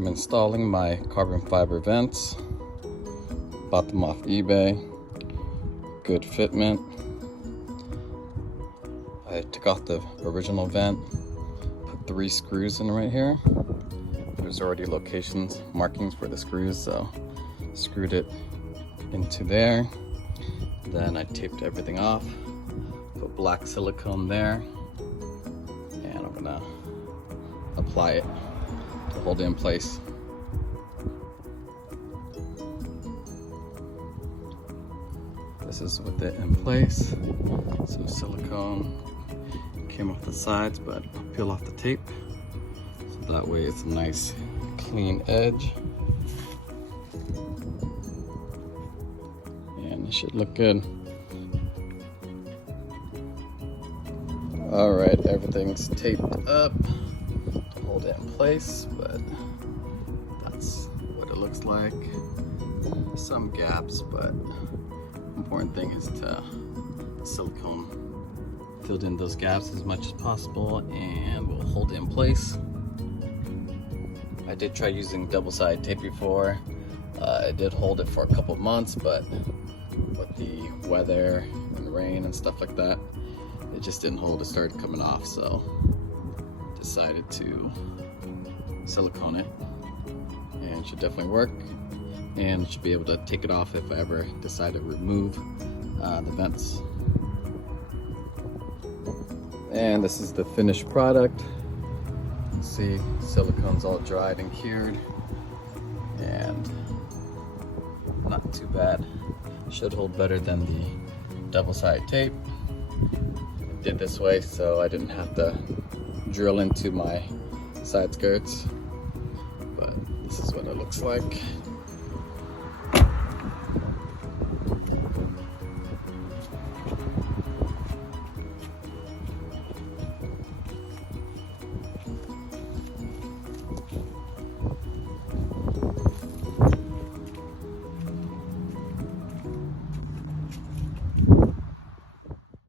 I'm installing my carbon fiber vents. Bought them off eBay. Good fitment. I took off the original vent, put 3 screws in right here. There's already locations, markings for the screws, so screwed it into there. Then I taped everything off, put black silicone there, and I'm gonna apply it to hold it in place. This is with it in place. Some silicone came off the sides, but I'll peel off the tape so that way it's a nice clean edge. And it should look good. All right, everything's taped up to hold it in place, but that's what it looks like. Some gaps, but important thing is to silicone filled in those gaps as much as possible, and we'll hold it in place. I did try using double-sided tape before. I did hold it for a couple of months, but with the weather and rain and stuff like that, it just didn't hold. It started coming off, so decided to silicone it, and it should definitely work. And should be able to take it off if I ever decide to remove the vents. And this is the finished product. You can see silicone's all dried and cured, and not too bad. Should hold better than the double-sided tape. I did this way so I didn't have to drill into my side skirts, but this is what it looks like.